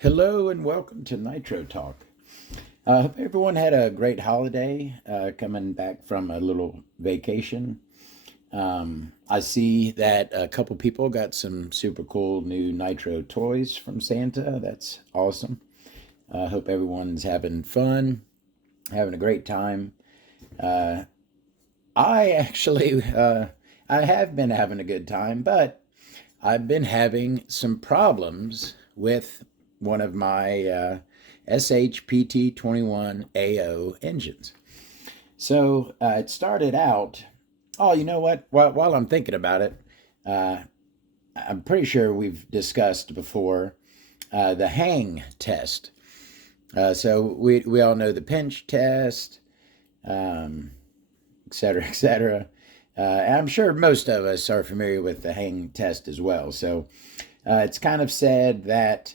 Hello and welcome to Nitro Talk. I hope everyone had a great holiday coming back from a little vacation. I see that a couple people got some super cool new Nitro toys from Santa. That's awesome. I hope everyone's having fun, having a great time. Uh, I actually, I have been having a good time, but I've been having some problems with one of my PT21A0 engines. So it started out. Oh, you know what? While I'm thinking about it, uh, I'm pretty sure we've discussed before the hang test. So we all know the pinch test, um, et cetera, et cetera. And I'm sure most of us are familiar with the hang test as well. So it's kind of said that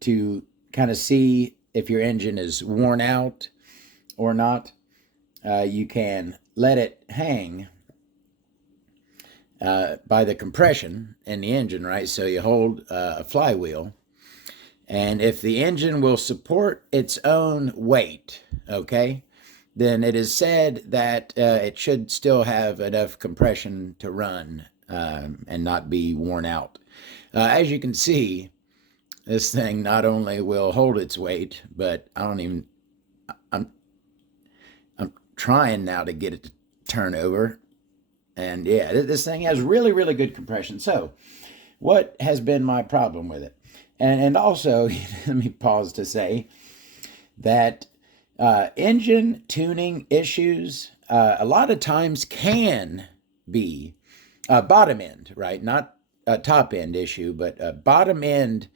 to kind of see if your engine is worn out or not, you can let it hang by the compression in the engine, right? So you hold a flywheel, and if the engine will support its own weight, okay, then it is said that it should still have enough compression to run and not be worn out. As you can see, this thing not only will hold its weight, but I'm trying now to get it to turn over. And yeah, this thing has really, really good compression. So what has been my problem with it? And also, let me pause to say that engine tuning issues a lot of times can be a bottom end, right? Not a top end issue, but a bottom end.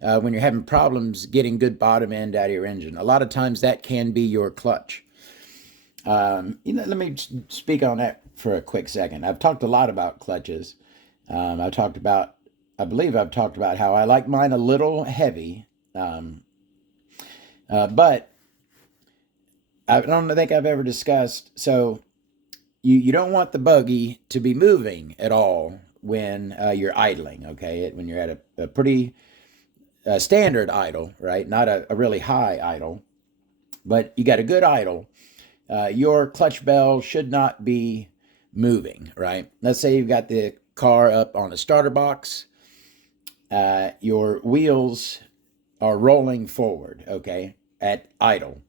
When you're having problems getting good bottom end out of your engine, a lot of times that can be your clutch. Let me speak on that for a quick second. I've talked a lot about clutches. I believe I've talked about how I like mine a little heavy, but I don't think I've ever discussed. So you don't want the buggy to be moving at all when you're idling. Okay, when you're at a pretty standard idle, right? Not a really high idle, but you got a good idle. Your clutch bell should not be moving, right? Let's say you've got the car up on a starter box. Your wheels are rolling forward, okay, at idle.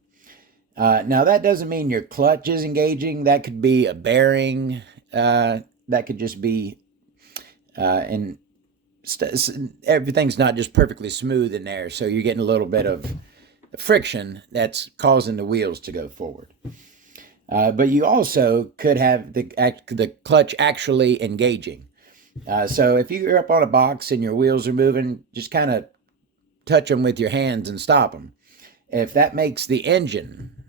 Now, that doesn't mean your clutch is engaging. That could be a bearing. That could just be in everything's not just perfectly smooth in there, so you're getting a little bit of friction that's causing the wheels to go forward. But you also could have the clutch actually engaging. So if you're up on a box and your wheels are moving, just kind of touch them with your hands and stop them. If that makes the engine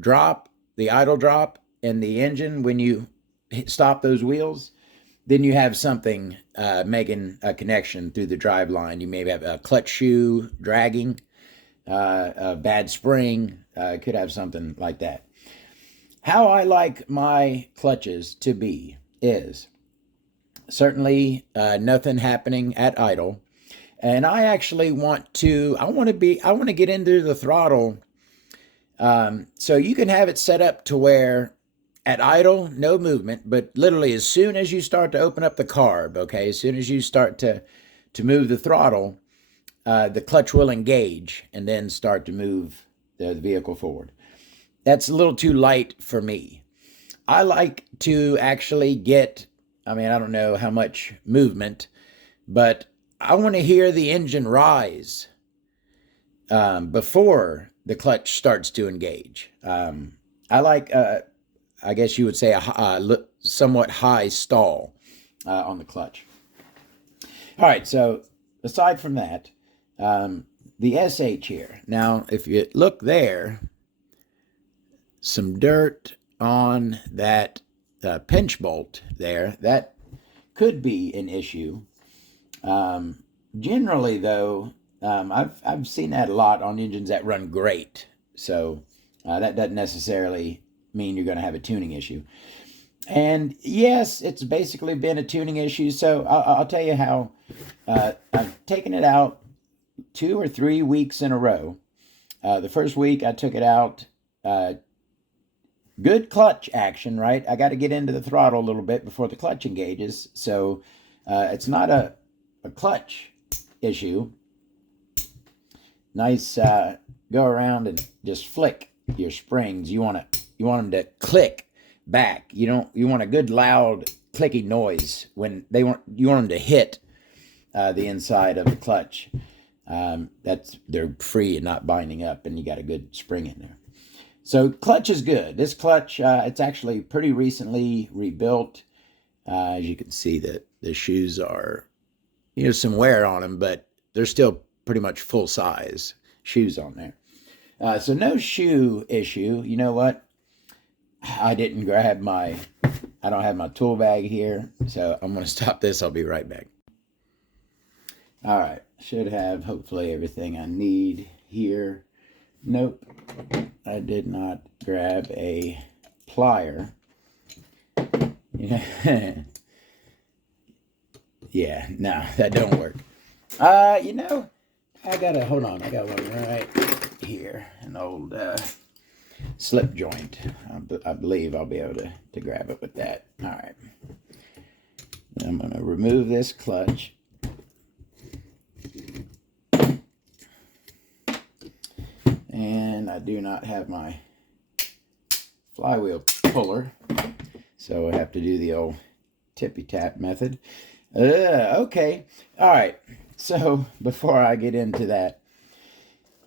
drop, the idle drop in the engine when you stop those wheels, then you have something making a connection through the drive line. You may have a clutch shoe dragging, a bad spring, could have something like that. How I like my clutches to be is certainly nothing happening at idle. And I actually want to get into the throttle. So you can have it set up to where at idle, no movement, but literally as soon as you start to open up the carb, okay, as soon as you start to move the throttle, the clutch will engage and then start to move the vehicle forward. That's a little too light for me. I like to actually get, I don't know how much movement, but I want to hear the engine rise before the clutch starts to engage. I like, I guess you would say, a somewhat high stall on the clutch. All right, so aside from that, the SH here. Now, if you look there, some dirt on that pinch bolt there, that could be an issue. Generally, though, I've seen that a lot on engines that run great. So that doesn't necessarily mean you're going to have a tuning issue. And yes, it's basically been a tuning issue. So I'll tell you how I've taken it out, 2 or 3 weeks in a row. The first week I took it out, good clutch action, right? I got to get into the throttle a little bit before the clutch engages. So it's not a clutch issue. Nice, go around and just flick your springs. You want them to click back. You want a good loud clicking noise when you want them to hit the inside of the clutch. They're free and not binding up, and you got a good spring in there. So clutch is good. This clutch, it's actually pretty recently rebuilt. As you can see, the shoes are, some wear on them, but they're still pretty much full size shoes on there. So no shoe issue. You know what? I don't have my tool bag here, so I'm going to stop this. I'll be right back. All right, should have hopefully everything I need here. Nope, I did not grab a plier. Yeah, no, that don't work. Hold on, I got one right here, an old slip joint. I believe I'll be able to grab it with that. All right, I'm going to remove this clutch. And I do not have my flywheel puller, so I have to do the old tippy tap method. Okay, all right. So before I get into that,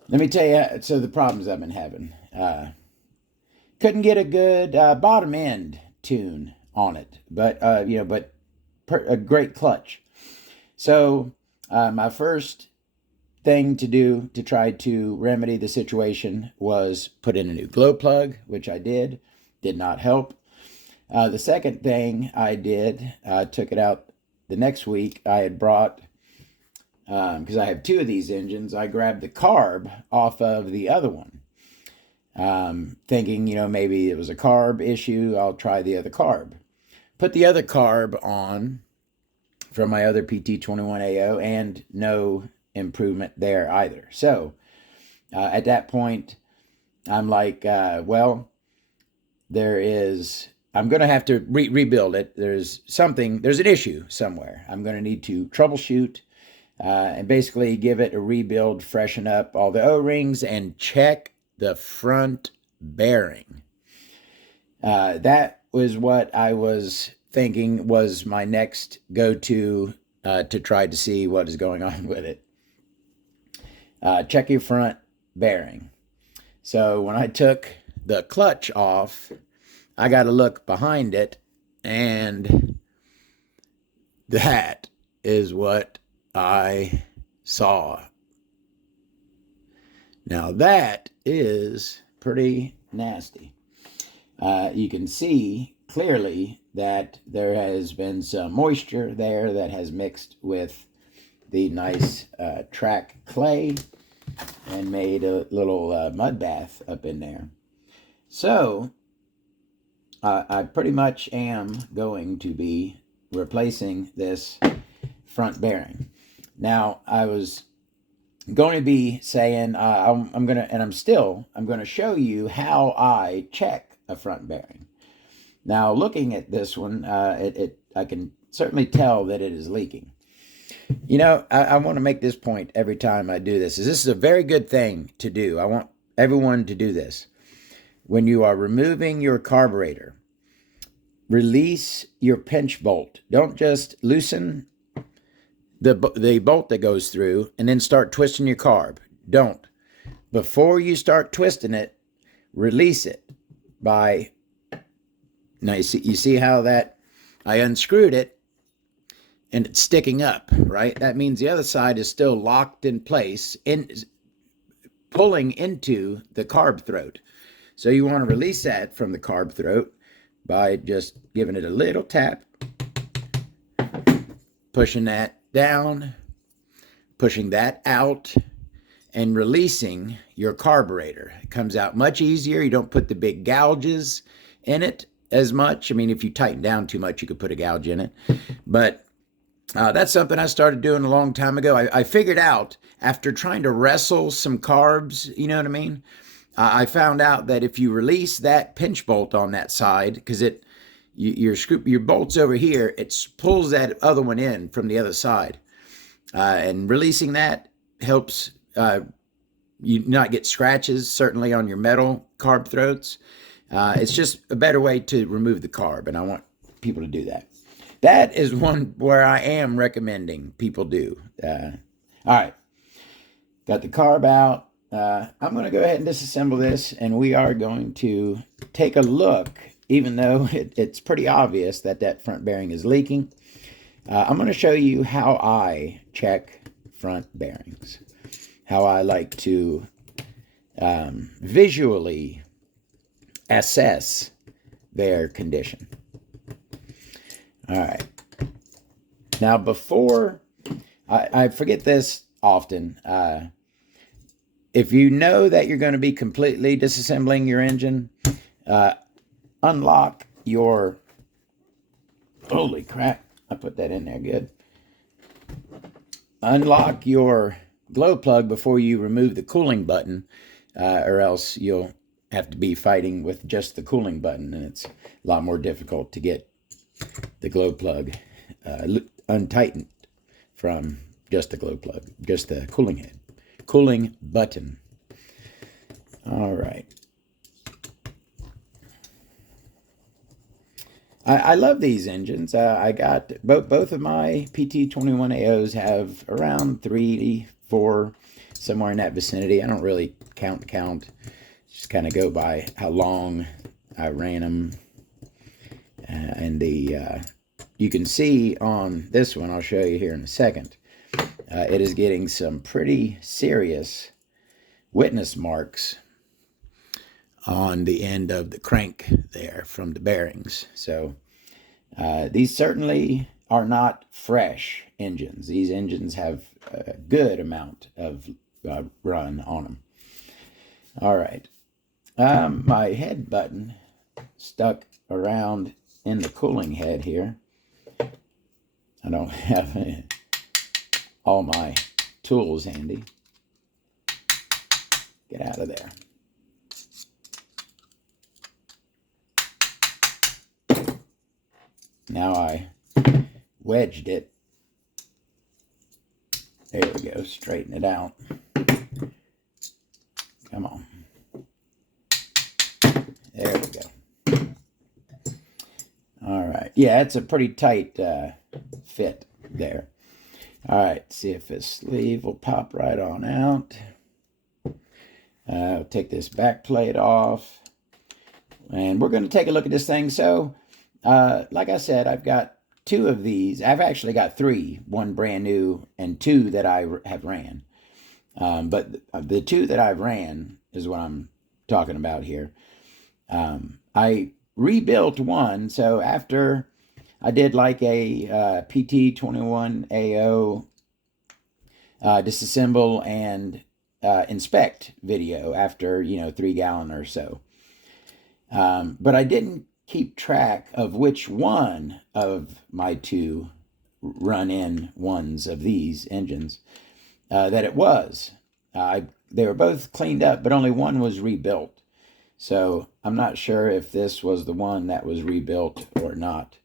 let me tell you. So the problems I've been having. Couldn't get a good bottom end tune on it, but a great clutch. So my first thing to do to try to remedy the situation was put in a new glow plug, which I did not help. The second thing I did, took it out the next week. I had brought, because I have two of these engines, I grabbed the carb off of the other one, thinking, maybe it was a carb issue. I'll try the other carb. Put the other carb on from my other PT21A0, and no improvement there either. So at that point, I'm like, I'm going to have to rebuild it. There's an issue somewhere. I'm going to need to troubleshoot and basically give it a rebuild, freshen up all the O-rings, and check the front bearing. That was what I was thinking was my next go-to to try to see what is going on with it. Check your front bearing. So when I took the clutch off, I got to look behind it, and that is what I saw. Now that is pretty nasty. You can see clearly that there has been some moisture there that has mixed with the nice track clay and made a little mud bath up in there. So I pretty much am going to be replacing this front bearing. Now, I was going to be saying I'm going to show you how I check a front bearing. Now, looking at this one, I can certainly tell that it is leaking. I want to make this point every time I do this. This is a very good thing to do. I want everyone to do this. When you are removing your carburetor, release your pinch bolt. Don't just loosen the bolt that goes through and then start twisting your carb. Don't. Before you start twisting it, release it by... Now you see how that I unscrewed it and it's sticking up, right? That means the other side is still locked in place and pulling into the carb throat. So you want to release that from the carb throat by just giving it a little tap, pushing that down, pushing that out, and releasing your carburetor. It comes out much easier. You don't put the big gouges in it as much. I mean, if you tighten down too much, you could put a gouge in it. But That's something I started doing a long time ago. I figured out after trying to wrestle some carbs, you know what I mean? I found out that if you release that pinch bolt on that side, because your bolt's over here, it pulls that other one in from the other side, and releasing that helps you not get scratches, certainly on your metal carb throats. It's just a better way to remove the carb, and I want people to do that. That is one where I am recommending people do. All right, got the carb out. I'm going to go ahead and disassemble this, and we are going to take a look, even though it's pretty obvious that that front bearing is leaking. I'm going to show you how I check front bearings, how I like to visually assess their condition. All right. Now, before, I forget this often. If you know that you're going to be completely disassembling your engine, unlock your, holy crap, I put that in there good. Unlock your glow plug before you remove the cooling button, or else you'll have to be fighting with just the cooling button, and it's a lot more difficult to get the glow plug untightened from just the glow plug, just the cooling button. All right. I love these engines. I got both of my PT21A0s have around 3, 4, somewhere in that vicinity. I don't really count. Just kind of go by how long I ran them. And you can see on this one, I'll show you here in a second, it is getting some pretty serious witness marks on the end of the crank there from the bearings. So these certainly are not fresh engines. These engines have a good amount of run on them. All right. My head button stuck around in the cooling head here. I don't have all my tools handy. Get out of there. Now I wedged it. There we go, straighten it out. Come on. There we go. All right. Yeah, it's a pretty tight fit there. All right, see if this sleeve will pop right on out. I'll take this back plate off. And we're going to take a look at this thing. So, like I said, I've got 2 of these. I've actually got 3, 1 brand new and 2 that I have ran. But the 2 that I've ran is what I'm talking about here. I rebuilt one. So after I did like a PT21A0 disassemble and inspect video after, 3 gallon or so. But I didn't keep track of which one of my 2 run-in ones of these engines that it was. They were both cleaned up, but only one was rebuilt. So I'm not sure if this was the one that was rebuilt or not.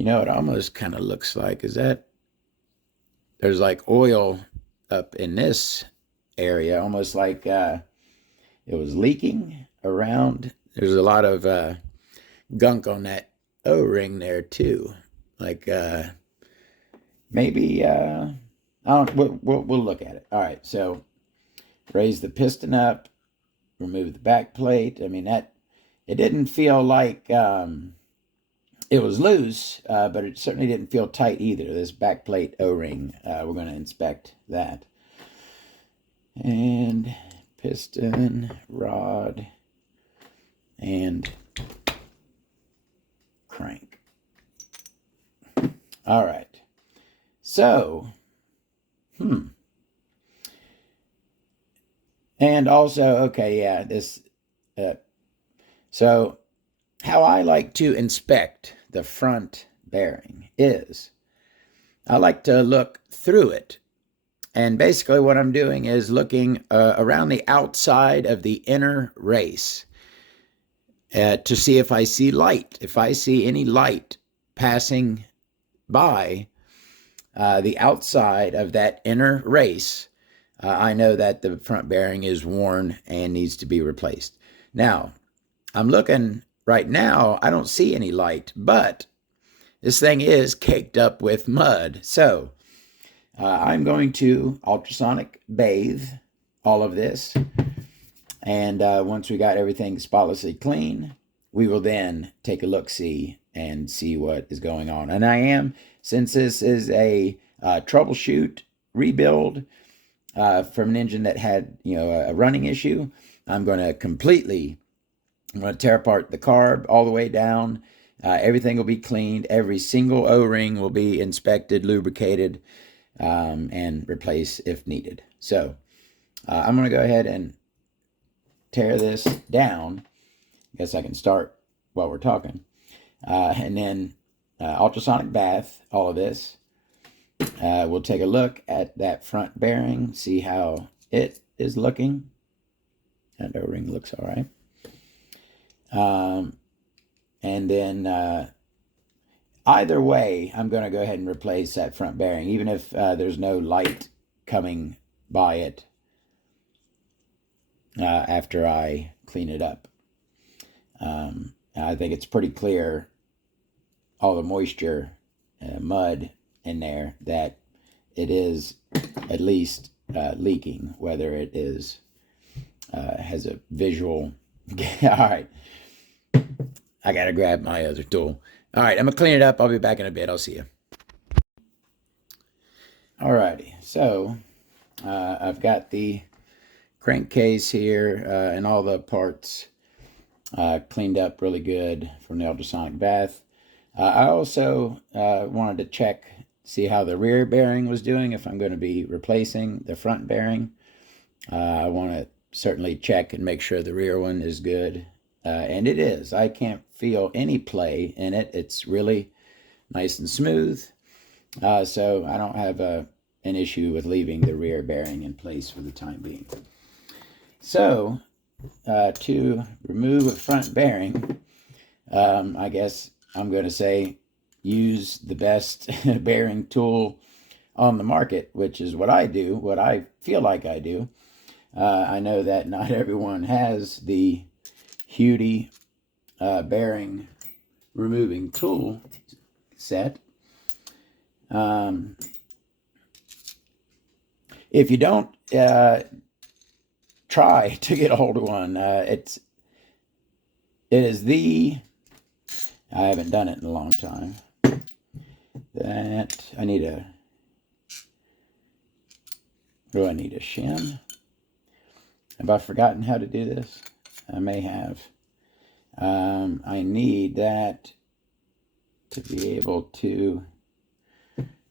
It almost kind of looks like, there's like oil up in this area, almost like it was leaking around. There's a lot of gunk on that O-ring there too. Like maybe we'll look at it. All right, so raise the piston up, remove the back plate. I mean, it didn't feel like it was loose, but it certainly didn't feel tight either. This back plate O-ring, we're going to inspect that. And piston, rod, and crank. All right. So, and also, okay, yeah, this, so how I like to inspect the front bearing is I like to look through it. And basically what I'm doing is looking around the outside of the inner race to see if I see light. If I see any light passing by the outside of that inner race, I know that the front bearing is worn and needs to be replaced. Now, I'm looking right now, I don't see any light, but this thing is caked up with mud. So I'm going to ultrasonic bathe all of this. And once we got everything spotlessly clean, we will then take a look-see and see what is going on. And I am, since this is a troubleshoot rebuild from an engine that had, a running issue, I'm going to tear apart the carb all the way down. Everything will be cleaned. Every single O-ring will be inspected, lubricated, and replaced if needed. So I'm going to go ahead and tear this down. I guess I can start while we're talking. And then ultrasonic bath, all of this. We'll take a look at that front bearing, see how it is looking. That O-ring looks all right. And then either way, I'm going to go ahead and replace that front bearing, even if there's no light coming by it after I clean it up. I think it's pretty clear, all the moisture, mud in there, that it is at least leaking, whether it is has a visual. All right. I got to grab my other tool. All right, I'm going to clean it up. I'll be back in a bit. I'll see you. All righty. So I've got the crankcase here and all the parts cleaned up really good from the ultrasonic bath. I also wanted to check, see how the rear bearing was doing, if I'm going to be replacing the front bearing. I want to certainly check and make sure the rear one is good. And it is. I can't feel any play in it. It's really nice and smooth. So I don't have an issue with leaving the rear bearing in place for the time being. So to remove a front bearing, I guess I'm going to say use the best bearing tool on the market, which is what I do, what I feel like I do. I know that not everyone has the Hewdy bearing removing tool set. If you don't try to get a hold of one, it is I haven't done it in a long time. That I need a. What do I need? A shim? Have I forgotten how to do this? I may have. I need that to be able to.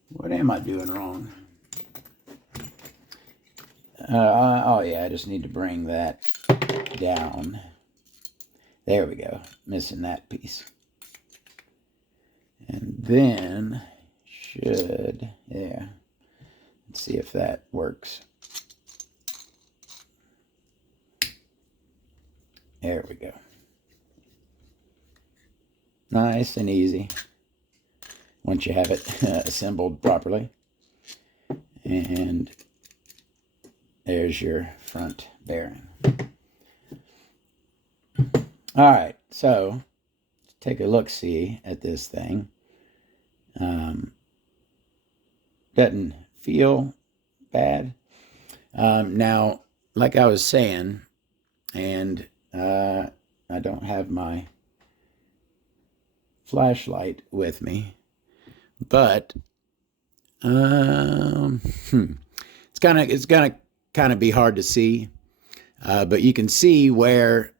What am I doing wrong? Oh yeah, I just need to bring that down. There we go. Missing that piece. And then yeah. Let's see if that works. There we go. Nice and easy once you have it assembled properly. And there's your front bearing. All right, so let's take a look-see at this thing. Doesn't feel bad. Now, like I was saying, and I don't have my flashlight with me, but it's gonna kind of be hard to see, but you can see where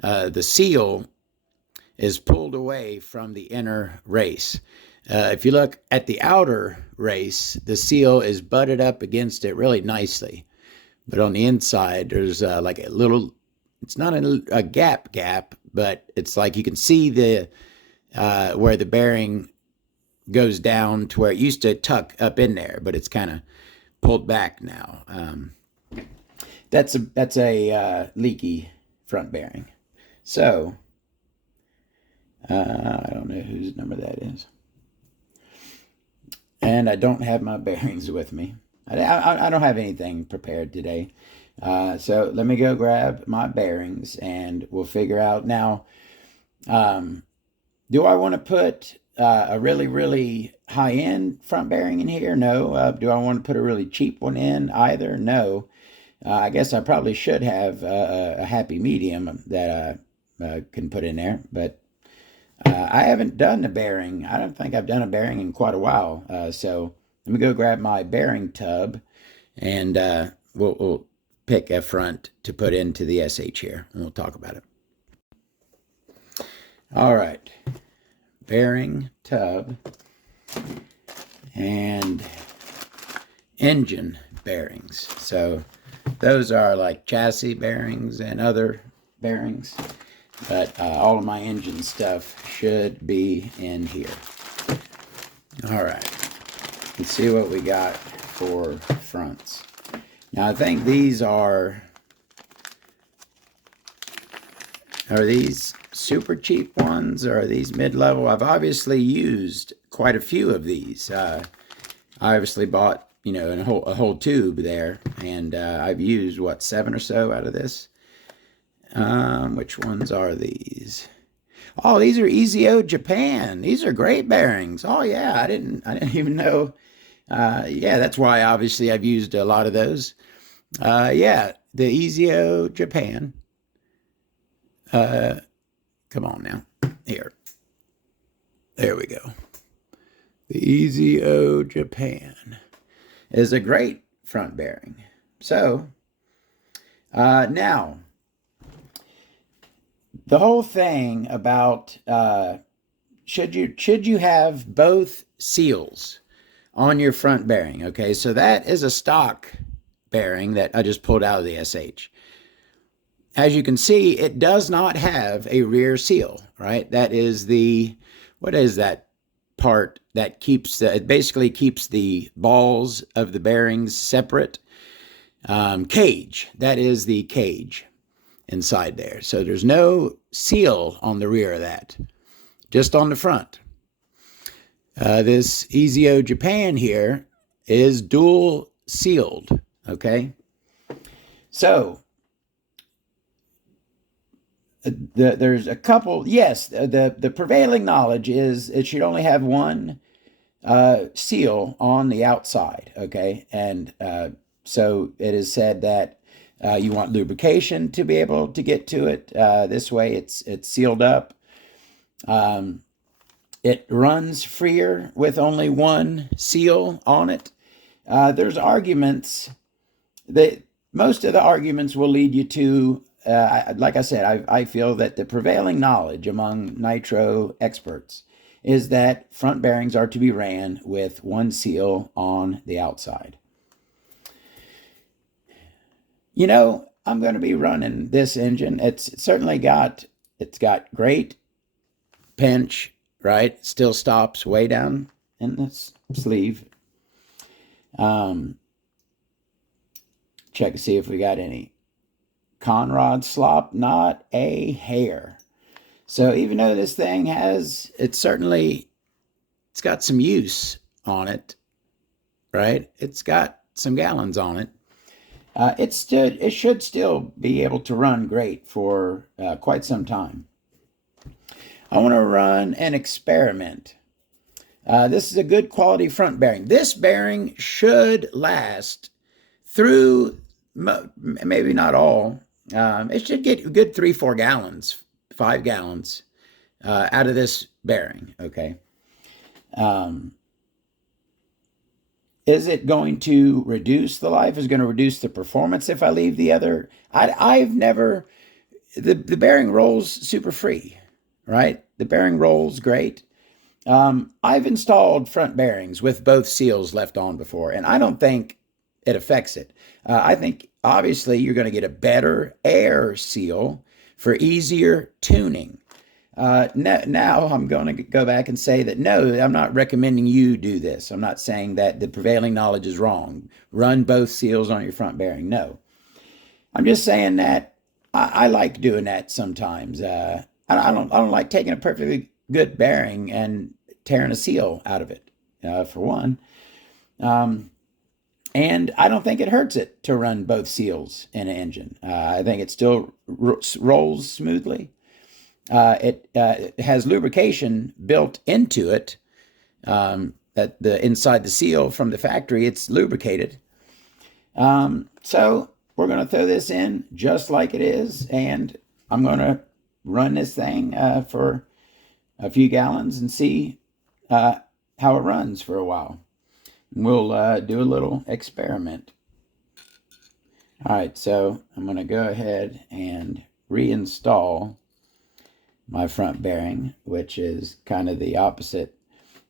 the seal is pulled away from the inner race. If you look at the outer race, the seal is butted up against it really nicely, but on the inside there's like a little. It's not a gap, but it's like you can see the where the bearing goes down to where it used to tuck up in there, but it's kind of pulled back now. That's a leaky front bearing. So I don't know whose number that is, and I don't have my bearings with me. I don't have anything prepared today. So let me go grab my bearings and we'll figure out now. Do I want to put a really, really high-end front bearing in here? No. Do I want to put a really cheap one in either? No. I guess I probably should have a happy medium that I can put in there, but I haven't done a bearing. I don't think I've done a bearing in quite a while. So let me go grab my bearing tub and we'll pick a front to put into the SH here, and we'll talk about it. All right, bearing tub and engine bearings. So those are like chassis bearings and other bearings, but all of my engine stuff should be in here. All right, let's see what we got for fronts. Now I think these are these super cheap ones, or are these mid-level? I've obviously used quite a few of these. I obviously bought, a whole tube there, and I've used, 7 or so out of this. Which ones are these? Oh, these are EZO Japan. These are great bearings. Oh yeah, I didn't even know. Yeah, that's why obviously I've used a lot of those. Yeah, the EZO Japan. Come on now. Here. There we go. The EZO Japan is a great front bearing. So, now, the whole thing about should you have both seals on your front bearing? Okay, so that is a stock bearing that I just pulled out of the SH. As you can see, it does not have a rear seal, right? That is what is that part that it basically keeps the balls of the bearings separate? Cage, that is the cage inside there. So there's no seal on the rear of that, just on the front. This EZO Japan here is dual sealed, okay? So there's a couple, yes, the prevailing knowledge is it should only have one seal on the outside, okay? And so it is said that you want lubrication to be able to get to it. This way it's sealed up. It runs freer with only one seal on it. There's arguments that most of the arguments will lead you to, like I said, I feel that the prevailing knowledge among nitro experts is that front bearings are to be ran with one seal on the outside. I'm going to be running this engine. It's got great pinch, right? Still stops way down in the sleeve. Check to see if we got any conrod slop, not a hair. So even though this thing it's got some use on it, right? It's got some gallons on it. It should still be able to run great for quite some time. I want to run an experiment. This is a good quality front bearing. This bearing should last through, maybe not all. It should get a good 3-4 gallons, 5 gallons out of this bearing, okay? Is it going to reduce the life? Is it going to reduce the performance if I leave the other? The bearing rolls super free, right? The bearing rolls great. I've installed front bearings with both seals left on before, and I don't think it affects it. I think obviously you're going to get a better air seal for easier tuning. Now I'm going to go back and say that no, I'm not recommending you do this. I'm not saying that the prevailing knowledge is wrong. Run both seals on your front bearing. No, I'm just saying that I like doing that sometimes. I don't like taking a perfectly good bearing and tearing a seal out of it, for one. Um, and I don't think it hurts it to run both seals in an engine. I think it still rolls smoothly. It has lubrication built into it. At the inside the seal from the factory, it's lubricated. So we're going to throw this in just like it is, and I'm going to run this thing for a few gallons and see how it runs for a while. We'll do a little experiment. All right, so I'm going to go ahead and reinstall my front bearing, which is kind of the opposite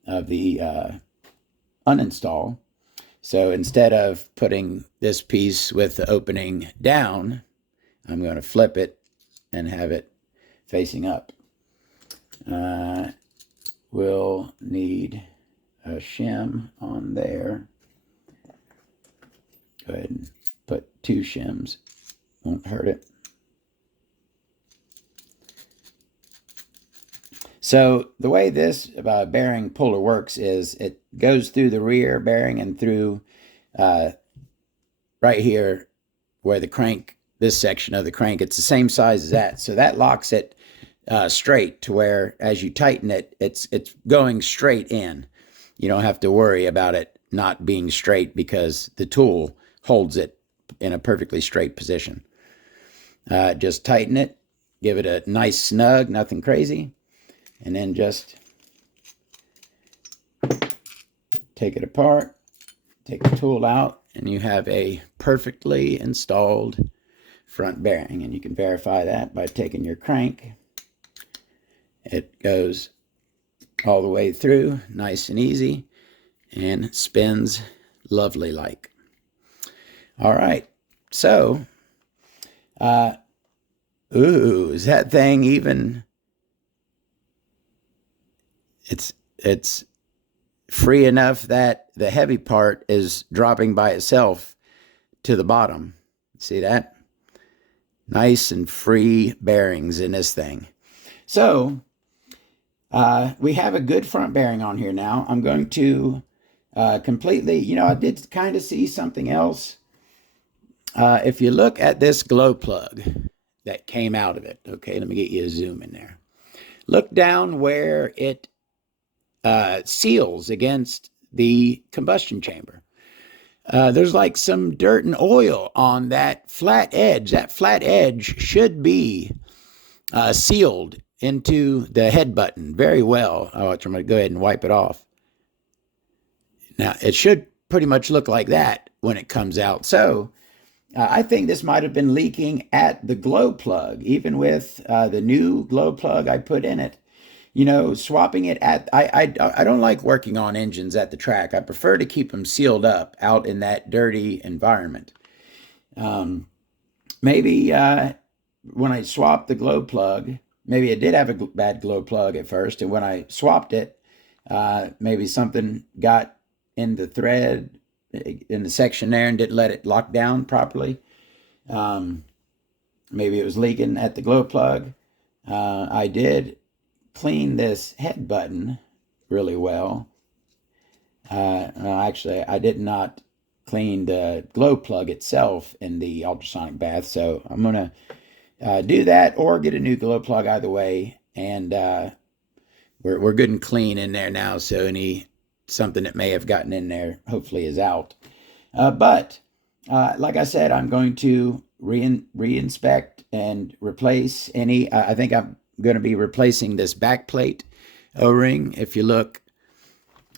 of the uninstall. So instead of putting this piece with the opening down, I'm going to flip it and have it facing up. We'll need a shim on there. Go ahead and put 2 shims. Won't hurt it. So the way this bearing puller works is it goes through the rear bearing and through right here where the crank, this section of the crank, it's the same size as that. So that locks it straight to where as you tighten it, it's going straight in. You don't have to worry about it not being straight because the tool holds it in a perfectly straight position. Just tighten it, give it a nice snug, nothing crazy, and then just take it apart, take the tool out, and you have a perfectly installed front bearing. And you can verify that by taking your crank. It goes all the way through, nice and easy, and spins lovely like. All right, so, is that thing even, it's free enough that the heavy part is dropping by itself to the bottom. See that? Nice and free bearings in this thing. So, we have a good front bearing on here now. I'm going to completely, I did kind of see something else. If you look at this glow plug that came out of it, okay, let me get you a zoom in there. Look down where it seals against the combustion chamber. There's like some dirt and oil on that flat edge. That flat edge should be sealed into the head button very well. I'm going to go ahead and wipe it off. Now, it should pretty much look like that when it comes out. So, I think this might have been leaking at the glow plug, even with the new glow plug I put in it. Swapping it at, I don't like working on engines at the track. I prefer to keep them sealed up out in that dirty environment. Maybe when I swapped the glow plug, maybe it did have a bad glow plug at first, and when I swapped it, maybe something got in the thread in the section there and didn't let it lock down properly. Maybe it was leaking at the glow plug. I did clean this head button really well. Actually, I did not clean the glow plug itself in the ultrasonic bath, so I'm going to do that or get a new glow plug either way. And we're good and clean in there now, so something that may have gotten in there hopefully is out. But like I said, I'm going to re-inspect and replace any. I think I'm going to be replacing this back plate O-ring. If you look,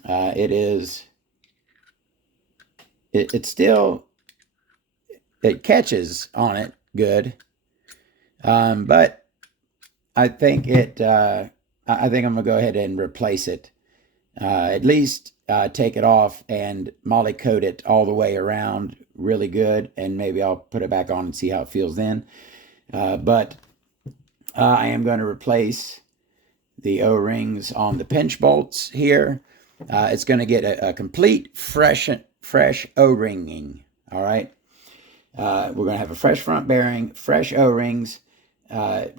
it still, it catches on it good. But I think I think I'm gonna go ahead and replace it. At least take it off and moly coat it all the way around really good, and maybe I'll put it back on and see how it feels then. But I am going to replace the O-rings on the pinch bolts here. It's going to get a complete fresh O-ringing. All right. We're going to have a fresh front bearing, fresh O-rings,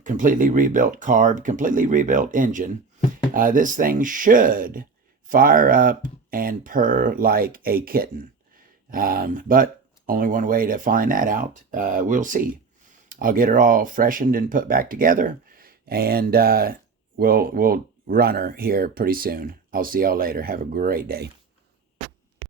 completely rebuilt carb, completely rebuilt engine. This thing should fire up and purr like a kitten. But only one way to find that out. We'll see. I'll get her all freshened and put back together, and we'll run her here pretty soon. I'll see y'all later. Have a great day.